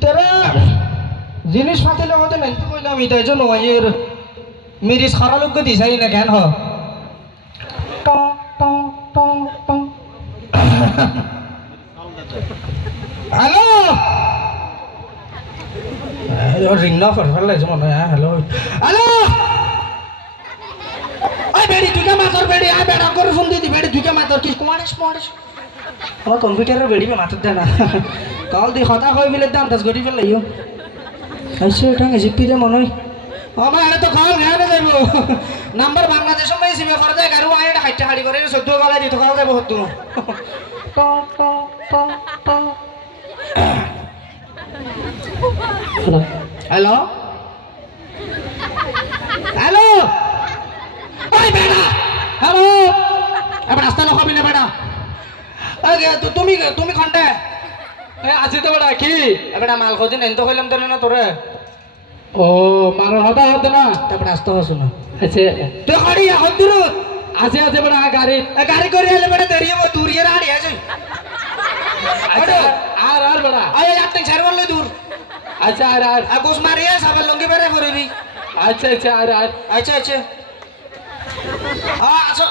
ইতারা জিনিস পাতি লগতে নাই তো কইলাম এটা যে নয়ের মিরিস খারা লোক দিছাই না কেন হ্যালো রিং না ফর ফেলে যে মনে হয় হ্যালো হ্যালো ওই বেড়ি, তুই কে মাতর বেড়ি? আয় বেড়া করে ফোন দিদি বেড়ি, তুই কে মাতর কি? কুমারিস কুমারিস আমার কম্পিউটারের বেড়ি মাতর দে না। কল দি কথা কই বিলে দাম দাস গড়ি ফেলে ইও আইসে, এটা জিপি দে মনে হয়। মা এটা তো কল ঘেরা যাইব। নাম্বার বাংলাদেশ মে সিমে করে যায়, গারু আয় এটা হাইটা হাড়ি করে সদ্য গলা দি তো কল যাইব হতো। ট হ্যালো। হ্যালো। ওই বেটা। হ্যালো। এবার রাস্তা না বেটা। তুমি তুমি খন্ডে আছে তো বেটা কি এবার মাল খোঁজে নেন তো কইলাম তো না তোরে ও মার হতা হতো না? তারপর রাস্তা হসু না। আছে তুই খড়ি দূর আছে আছে বেটা গাড়ি। গাড়ি করে এলে বেটা দেরি হব দূর গিয়ে হাড়ি আছে আচ্ছা, আর আর বেটা আয় আপনি ছাড় বললে দূর আচ্ছা আর আর আর গোস মারিয়ে সাবের লঙ্গি বেড়ে করবি আচ্ছা আচ্ছা আর আর আচ্ছা আচ্ছা। হ্যাঁ আসো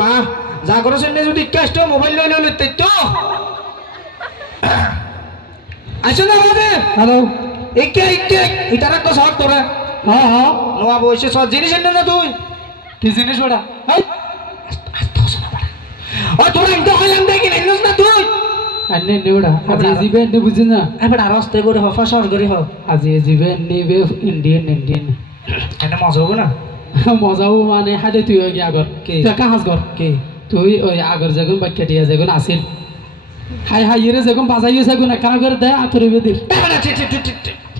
মা করো সেনে যদি মোবাইল লই লই লইতে তো আসো না আমাদের হ্যালো একে একে ইতারা তো সব তোরা হ্যাঁ হ্যাঁ নোয়া বসে সব জিনিস এনে না তুই কি জিনিস বেটা এই ও তোরা ইনতে হইলাম দেখি নেনস না তুই আন্নে নে বেটা আজ জিবে নে বুঝি না এবার আর আস্তে করে হ ফাঁস করে হ আজ জিবে নেবে ইন্ডিয়ান ইন্ডিয়ান এটা মজা হবে না মজাও মানে হাতে তুই ওই আগর কি? কাহাজ কর কি তুই ওই আগর যেগুন বাক্য দিয়া যেগুন আসিল হাই হাই রে যেগুন বাজাইও যেগুন একখানা করে দেয় আতরিবে দিল বেটা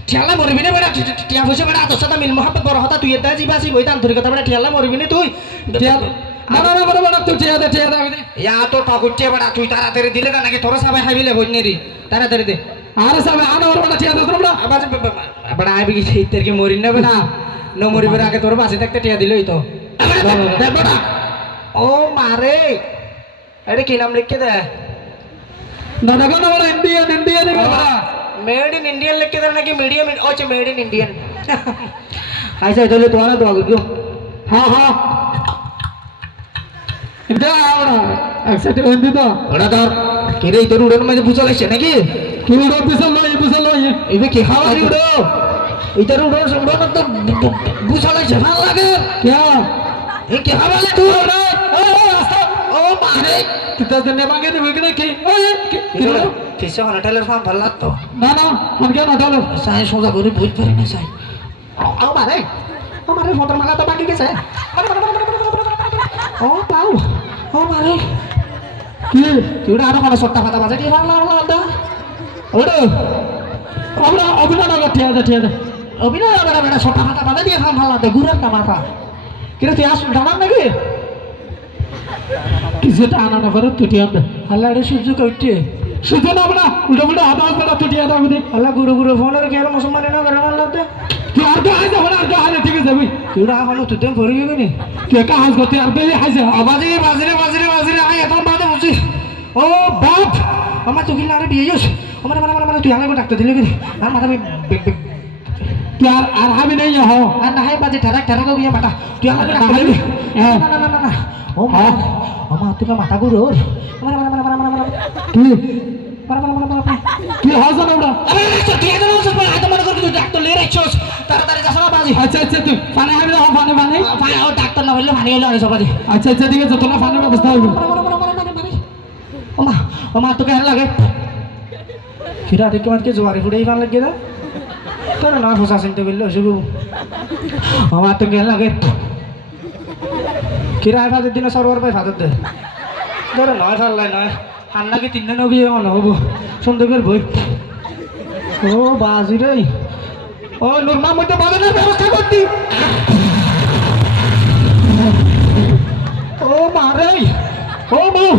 ঠেলা মরবি না বেটা টিয়া বসে বেটা তোর সাথে মিল মহাব্বত বড় কথা তুই এটা জিবা আসি বইতে আন্তরিকতা বেটা ঠেলা মরবি না তুই না না না বড় বড় তুই টিয়া দে টিয়া দে আমি দে। ইয়া তো ঠাকুরছে বেটা তুই তাড়াতাড়ি দিলে না নাকি তোরা সবাই খাইবিলে বইনে রি তাড়াতাড়ি দে আরে সাবে আনা বড় বড় টিয়া দে তোর বড় আবার বেটা আইবি কি শীতের কি মরিন না বেটা ন মরিবের আগে তোর বাসে থাকতে টিয়া দিলই তো দে বেটা ও মারে এটা কি নাম লিখে দে না না না বড় ইন্ডিয়ান ইন্ডিয়ান বড় মেড ইন ইন্ডিয়ান লিখে দে নাকি মিডিয়াম ও আচ্ছা মেড ইন ইন্ডিয়ান আচ্ছা তাহলে একসাথে বন্ধু তো। ওরা ধর কিরে তোর উড়োর মধ্যে বুঝা গেছে নাকি? কি উড়ো বুঝা লই বুঝা লই। এই কি খাওয়া উড়ো? এইটার উড়োর সম্ভব তো বুঝা লাগছে ভালো লাগে। কে? এই কি হাওয়া লাগে তুই ওরা ও রাস্তা ও মারে কিতা জন্য মাগে নি বগরে কি? ও কি কিসে হনাটালের ফাম ভালো লাগতো? না না মন কেন হনাটালের সাই সোজা করে বুঝ পারে না সাই ও মারে ও মারে ফটোর মাগা তো বাকি গেছে। ও পাও। ও মারে কি তুই আরও কোনো সত্তা ফাতা বাজে কি ভালো লাগল ওটা আমরা অভিনয় না ঠিক আছে ঠিক আছে অভিনয় বেড়া বেড়া ছোটা ফাটা বাজে দিয়ে খাম ভালো লাগতো ঘুরের কা মাথা কিন্তু তুই আস ডানার নাকি কিছুটা আনা না করে তুই আমরা আল্লাহ রে সূর্য কইতে শুধু না আমরা উল্টো উল্টো হাত হাত দিয়ে আমি আল্লাহ গুরু গুরু ফোনের কে মুসলমান না করে ভালো তুই আর তো আর তো হালে ঠিক আছে ভাই তুই ওটা এখন তুই তেম ভরে গেবি নি তুই কা হাস করতে আর বেলি হাইছে বাজে বাজরে বাজরে বাজরে আয় এত বাজে বুঝছি ও বাপ আমার তো কিনা আরে বিয়ে যাস আমার আমার আমার তুই আগে ডাক্তার দিলে কি আর মাথা তুই আর আর নাই হো আর না হয় বাজে ঠারাক ঠারাক মাথা তুই আমাকে ডাক্তার দিলি না না না না না ও মা ও মা মাথা গুরু আমার আমার আমার আমার আমার কি আমার আমার আমার আমার কি হাস না ওটা আরে তুই আইতো মনে কর তুই ডাক্তার লিয়ে রাখছস তাড়াতাড়ি যাস না বাজি আচ্ছা আচ্ছা তুই পানি হাবি না? পানি পানি? ভাই ও ডাক্তার না বললে হলো আরে সবাই আচ্ছা আচ্ছা ঠিক আছে তোলা পানির ব্যবস্থা হবে ওমা ওমা তোকে লাগে। কিরা দেখে মানকে জোয়ারি ফুড়ে ইমান লাগে না? তোর না ফসা চিনতে বললে অসুখ ওমা তোকে লাগে। কিরা ফাদের দিনে সরোয়ার পাই ফাদের দে। ধরে নয় ফাল্লাই নয়। আর নাকি তিন দিন নবী মনে হব। সুন্দর বই। ও বাজি রে। ও নুরমা মধ্যে বাজানোর ব্যবস্থা করতি। ও মারে ও, বউ।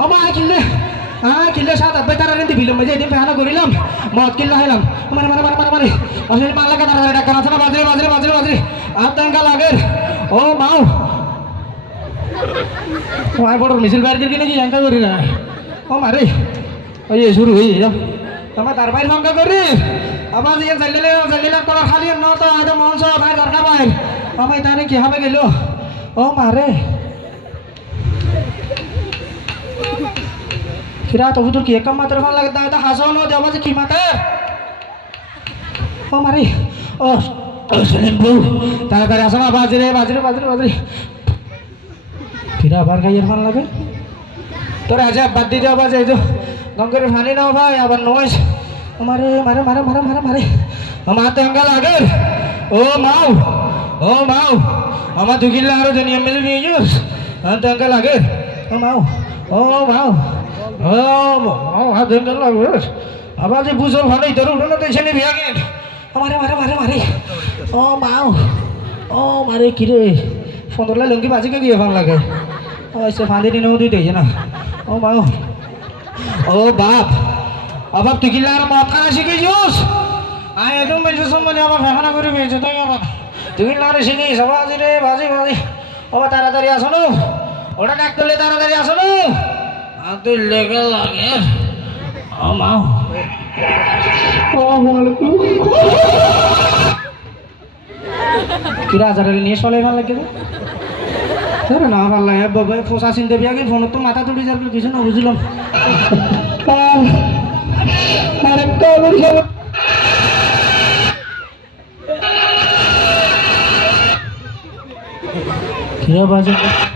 ও, মা কিনলে হ্যাঁ কিনলে সাত আট তারা রেন্দি বিলম্ব যে এদিন ফেহানা করিলাম, মদ কিনলে হাইলাম মানে মানে মানে মানে মানে আসলে পাঁচ লাখ টাকা টাকা আছে না? বাজরে বাজরে বাজরে বাজরে। আর টাঙ্কা লাগে ও মাও তোমার বড় মিছিল বাইর দিকে নাকি এঙ্কা করি না। ও মারে ওই যে শুরু হয়ে যাও। তোমার তার বাইর ফাঙ্কা করি। আবার যে চালিলে চালিলে তোরা খালি, ন তো আজ মঞ্চ ভাই দরকার ভাই আমি তাই কি হবে গেল? ও মারে কিরা তবু তোর কি এক মাত্র ফোন লাগে? তাই তো হাসো নো দেওয়া যে কি মাতে? ও মারে ও সেলিম বউ তাড়াতাড়ি আসো না বাজরে বাজরে বাজরে বাজরে কিরা আবার গাইয়ের ফোন লাগে। তোর আজ বাদ দিয়ে যাওয়া যাই তো গঙ্গের ফানি নাও ভাই আবার নয় মারে মারে মারে মারে মারে মারে আমার তো অঙ্গা লাগে ও মাও ও মাও আমার দুকিল্লা আরও জানি এমএলএ নিয়ে যাস আমার তো অঙ্গা লাগে ও মাও ও মাও হাত অঙ্গা লাগবে আবার যে বুঝো ভালোই তোর উঠো না তো এসে নিবি আগে মারে মারে মারে মারে ও মাও ও মারে কিরে ফোনলা লঙ্কি বাজিকে গিয়ে ভালো লাগে ও এসে ফাঁদি দিনেও তুই দেখছে না ও মাও ও বাপ আবার তুই কিলা আর মদ খানা শিখেছিস আয়, একদম বেশি সম্বন্ধে আবার ফেফানা করে পেয়েছে তাই আবার। তুই কিলা আর শিখিস আবার আজি রে, বাজি বাজি। আবার তাড়াতাড়ি আসো না। ওটা ডাক করলে তাড়াতাড়ি আসো না। আর তুই লেগে লাগে। ও কি ফোনত তো মাথা তুলি যাবে, কিছু না বুঝলাম। আরেকটা বলছিল কিরা বাজে খেলা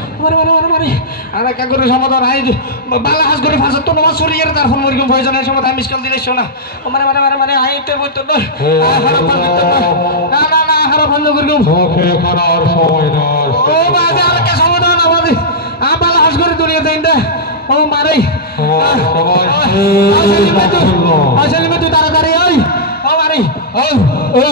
মারে মারে মারে মারে আর একা করে সমাধান আই বালা হাস করে ফাঁসার তো নমাজ সরিয়ে তার ফোন মরিকম প্রয়োজন এই সমাধান মিসকাল দিলে শোনা ও মারে মারে মারে মারে আই তো বইতো না না না না খারাপ বন্ধ করলাম চোখে করার সময় নয় ও বাজে আর কে সমাধান আমাদের আবাল হাস করে দুনিয়া দেন দে ও মারে আসলে মে তুই তাড়াতাড়ি ওই ও মারে ও ও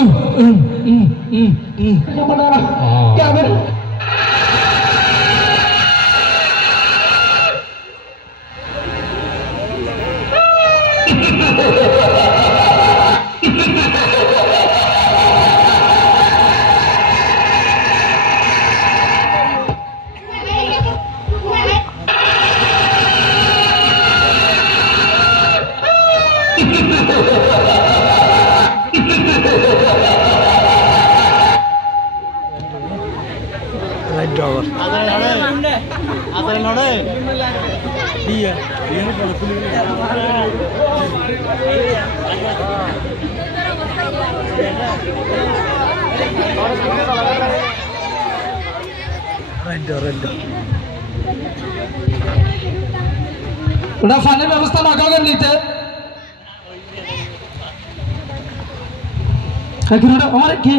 এখন আমার কি?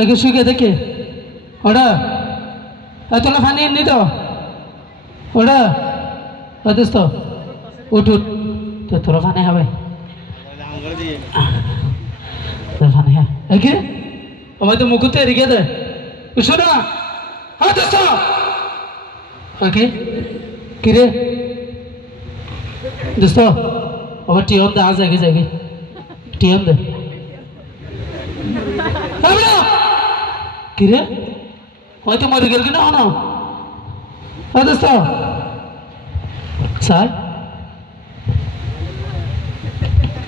আগে শুকে দেখে। ওটা তোলা ফানি নি তো। ওটা ওদেস তো উঠ উঠ। তো তোরা ফানে হবে। ফানে হ্যাঁ একে? আমার তো এদিকে দে। শোনা। হ্যাঁ দোস্ত। ওকে। কিরে? দোস্ত আবার টিয়ন দে আগে জাগে ಟಿಎಂದ किरे होते मर गया की ना ना हो दोस्तों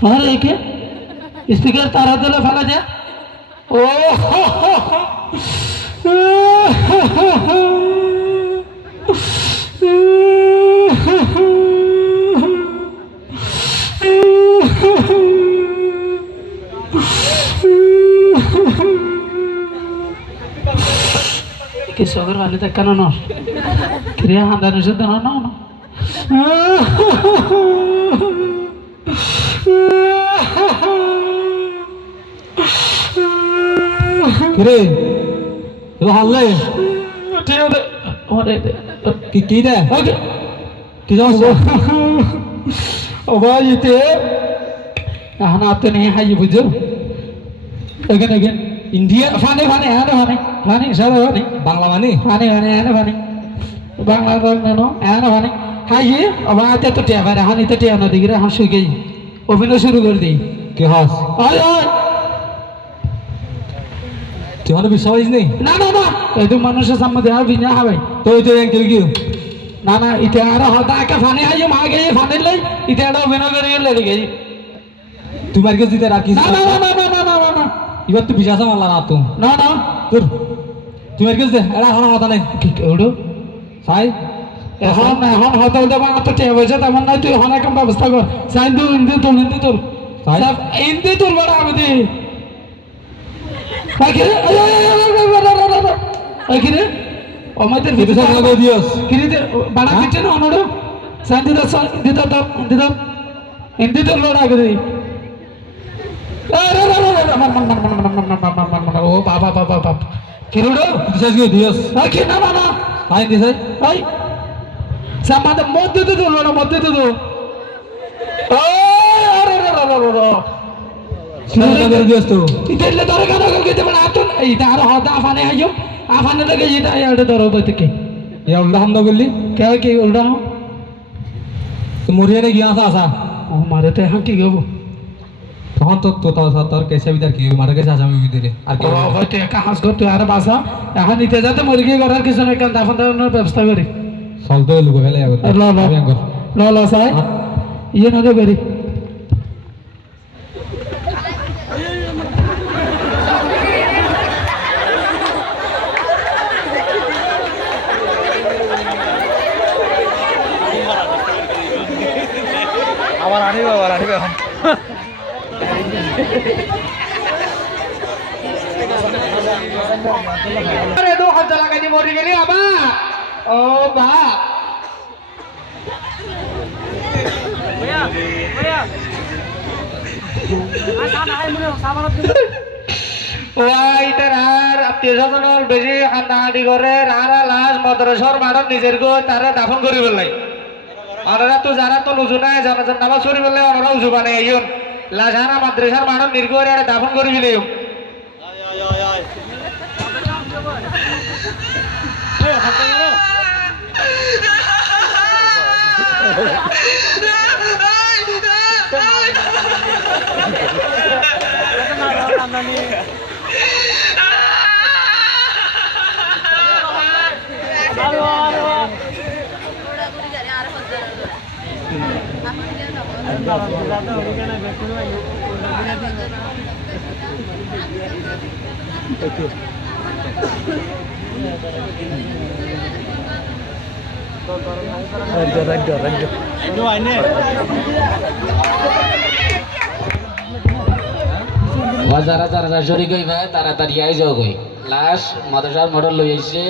हाँ एक है स्पीकर तारा दिल फाका हो हो हो हो हो সগর ভালো দেখা না রে হান্দার ওষুধ না না রে হাল্লে কি কি রে কি যাও ওবাইতে এখন আপনি হাই বুঝো। এগেন এগেন ইন্ডিয়া ফানে ফানে এনে ফানে ফানে সব ফানে বাংলা মানে ফানে ফানে এনে ফানে বাংলা নেনো এনে ফানে হাই হে আমার হাতে তো টিয়া ফারে হানি তো টিয়া নদী গিয়ে হাসু গেই অভিনয় শুরু করে দিই কে হাস আয় আয় তুই হলে বিশ্বাস নেই না না না এই তো মানুষের সামনে দেহা বিনা হবে তো এই তো কিউ কি না না ইতে আর হতা একা ফানে আইয়ে মা গিয়ে ফানে লাই ইতে আর অভিনয় করে গেলে রে গেই তুই মার্কেট দিতে রাখিস না না না ಇವತ್ತು ಬಿಜಾಸ ಅಲ್ಲ ನಾತು ನಾನು ತುರ್ তুমি কি এরা এখন হতা নাই কি ওড়ো সাই এখন এখন হতা হতে পারে তো টেব হয়েছে তেমন নয় তুই এখন একদম ব্যবস্থা কর সাই দু ইন্দি তোর ইন্দি তোর সাহেব ইন্দি তোর বড় আমি দি কিরে আমাদের ভিতরে লাগো দিওস কিরে বাড়া কিচেন অনড়ো সাই দিদা দিদা দিদা ইন্দি মরিয়া কি আসা আসা। মারে তো এখন কি গেবো। তখন তো তো তোর কেসে বিদার কি মারা গেছে আসামি বিদিলে আর কি হয়তো একা হাস কর তুই আর বাসা এখন নিতে যাতে মুরগি করার কিছু না কারণ দাফন দাফনের ব্যবস্থা করি। লুকো ফেলে ল ল। ল ল সাই ইয়ে না দে করি। লাগাই গেলি বেশি হান্দাহান্দি করে, রারা লাশ মদ্রসর মানব নিজের গো, তারা দাফন করি পেলাই অনারা তো যারা তো নুজু নাই, জানাজার নামাজ করি পেলে অনারা উজু বানাই লাজারা মাদ্রাসার মানুষ নির্গরে দাফন করিবি দেব পেলে ও যারা যারা যারা শরীর কইবে তাড়াতাড়ি আই যাও কই লাশ মাদ্রাসার মডেল লই আইছে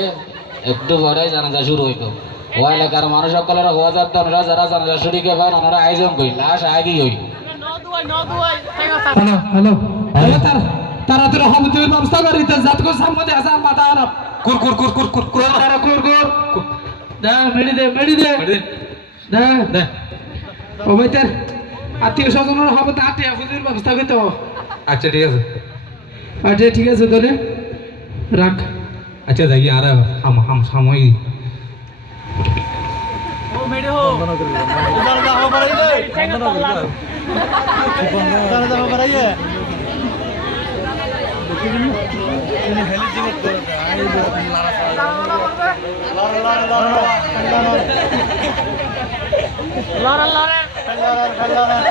একটু পরে জানাজা শুরু হইব ও এলাকার মানুষ সকলের হওয়া যাতে ওনারা যারা জানাজা শরীর কইবে ওনারা আয়োজন কই লাশ আগে হই হ্যালো হ্যালো হ্যালো তারা তারা তোর হমতুর ব্যবস্থা করি তো জাত কো সামনে আসা মাথা আরাম কুর কুর কুর কুর কুর কুর। তারা কুর কুর। দা মেডি দে মেডি দে। দা। দে। ও ভাই তার আত্মীয় স্বজনের হবে তা আত্মীয় হুজুর ব্যবস্থা করতে আচ্ছা ঠিক আছে। আচ্ছা ঠিক আছে তাহলে। রাখ। আচ্ছা যাই আর হাম হাম সাময়িক। ও মেরে হো উদার দা হো বাড়াই দে উদার দা হো বাড়াই দে ini heli jenguk tuh, ini buat laras laras laras laras laras laras laras laras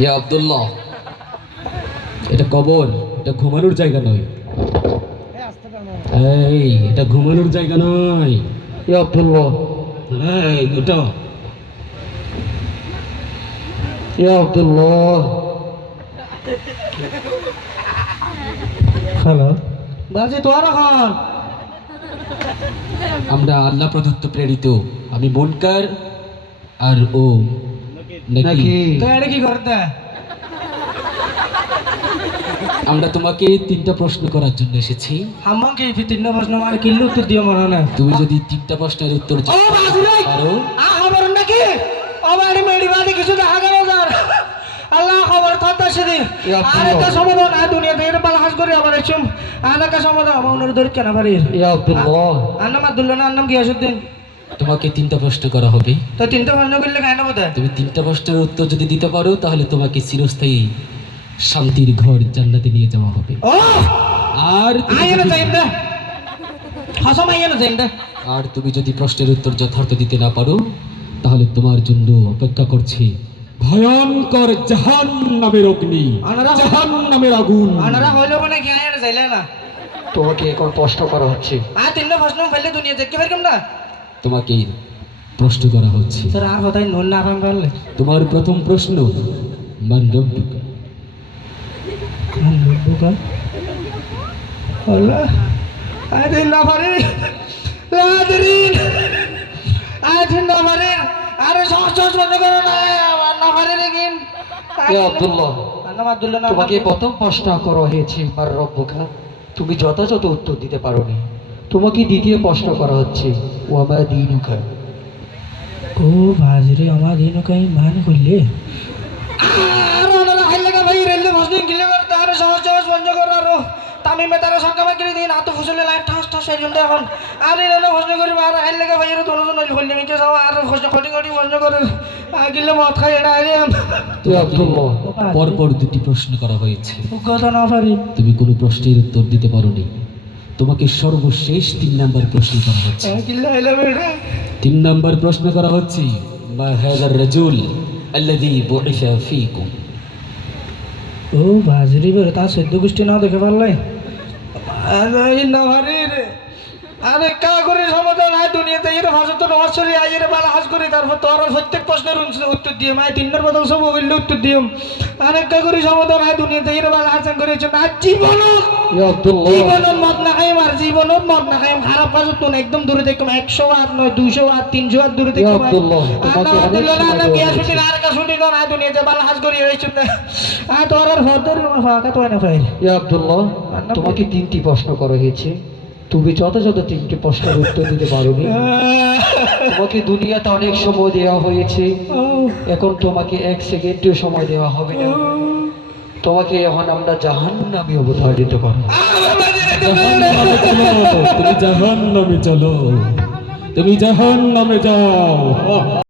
ইয়া আব্দুল্লাহ এটা কবর এটা ঘুমানোর জায়গা নয়। এই এটা ঘুমানোর জায়গা নয়। ইয়া আব্দুল্লাহ। এই ওটা ইয়া আব্দুল্লাহ। হ্যালো বলছি তোর এখন আমরা আল্লাহ প্রদত্ত প্রেরিত। আমি মনকার আর ও নাকি। নাকি। তো এটা কি করতে? আমরা তোমাকে তিনটা প্রশ্ন করার জন্য এসেছি। হাম্মা কি তিনটা প্রশ্ন মানে কিল্লু উত্তর দিও মনে না? তুমি যদি তিনটা প্রশ্নের উত্তর পারো। নাকি? মেডি বাড়ি কিছু দেখা খবর আর একটা সমাধান আ দুনিয়া থেকে পালা হাস করে আবার এসুম আর একটা সমাধান আমার ওনার ধরে কেন পারি আর নাম আব্দুল্লাহ না আর নাম গিয়াসুদ্দিন তোমাকে তিনটা প্রশ্ন করা হবে। তো তিনটা প্রশ্ন করলে খাই না তুমি তিনটা প্রশ্নের উত্তর যদি দিতে পারো তাহলে তোমাকে চিরস্থায়ী শান্তির ঘর জান্নাতে নিয়ে যাওয়া হবে। আর আর তুমি যদি প্রশ্নের উত্তর যথার্থ দিতে না পারো তাহলে তোমার জন্য অপেক্ষা করছে ভয়ঙ্কর জাহান নামের অগ্নি আনারা জাহান নামের আগুন। আনারা হইল মানে কি না যাইলে না তোমাকে এখন প্রশ্ন করা হচ্ছে। আর তিনটা প্রশ্ন ফেললে দুনিয়া দেখতে পারলাম না তোমাকে প্রশ্ন করা হচ্ছে। স্যার আর কথাই না পারলে? তোমার প্রথম প্রশ্ন মান রব্বুকা? বুকা আল্লাহ আরে না পারে লাদরিন আরে না পারে আরে সহজ সহজ বন্ধ করো না। তোমাকে প্রথম প্রশ্ন করা হয়েছে রব্বকা। তুমি যথাযথ উত্তর দিতে পারোনি। তোমাকে দ্বিতীয় প্রশ্ন করা হচ্ছে ওয়ামা দিনুকা। ও বাজরে আমার দিন কই মান করলে? আর ভাই রেলে ভসদিন গিলে করে তার সহজ সহজ বন্ধ করো আরও তামি মে তারা সরকার মাইকে দিন আতো ফুসলে লাইট ঠাস ঠাস এই জন্য এখন। আর এই রেলে ভসদিন করি আর হাইলে গা ভাই এর দোনো জন হইলে মিকে যাও আর ভসদিন কটি কটি বন্ধ করে। আগিলে মদ খাই এটা আইলে ইয়া আব্দুল্লাহ পরপর দুটি প্রশ্ন করা হয়েছে। কথা না পারি। তুমি কোনো প্রশ্নের উত্তর দিতে পারোনি। তোমাকে সর্বশেষ তিন নাম্বার প্রশ্ন করা হচ্ছে। আইলে তিন নাম্বার প্রশ্ন করা হচ্ছে মা হাজার রাজুল আল্লাযী বুইসা ফীকুম? ও বাজরি বের তার সদ্য গোষ্ঠী না দেখে পারলাই রে। আরে কা করে সমাধান হয় দুনিয়াতে? এর ভাষা তো নমস্কারি আই এর বালা হাস করি। তারপর তোর প্রত্যেক প্রশ্নের উত্তর দিয়ে মাই তিনটার বদল সব বললে উত্তর দিম আরে কা করে সমাধান হয় দুনিয়াতে? এর বালা হাসান করেছে না জীবন জীবনত মদ না খাইম আর জীবনত মদ না খাইম। খারাপ কাজ তো একদম দূরে দেখম। একশো আর নয় দুইশো আর তিনশো আর দূরে দেখম। আর কা তো না? দুনিয়াতে বালা হাস করি হয়েছে না। আর তোর আর হদর ফাঁকা তো না পাই ইয়া আব্দুল্লাহ। তোমাকে তিনটি প্রশ্ন করা হয়েছে। তুমি যথাযথ তিনটি প্রশ্নের উত্তর দিতে পারোনি। তোমাকে দুনিয়াতে অনেক সময় দেওয়া হয়েছে। এখন তোমাকে এক সেকেন্ডের সময় দেওয়া হবে না। তোমাকে এখন আমরা জাহান নামে অবতারিত করব তুমি জাহান নামে চলো। তুমি জাহান নামে যাও।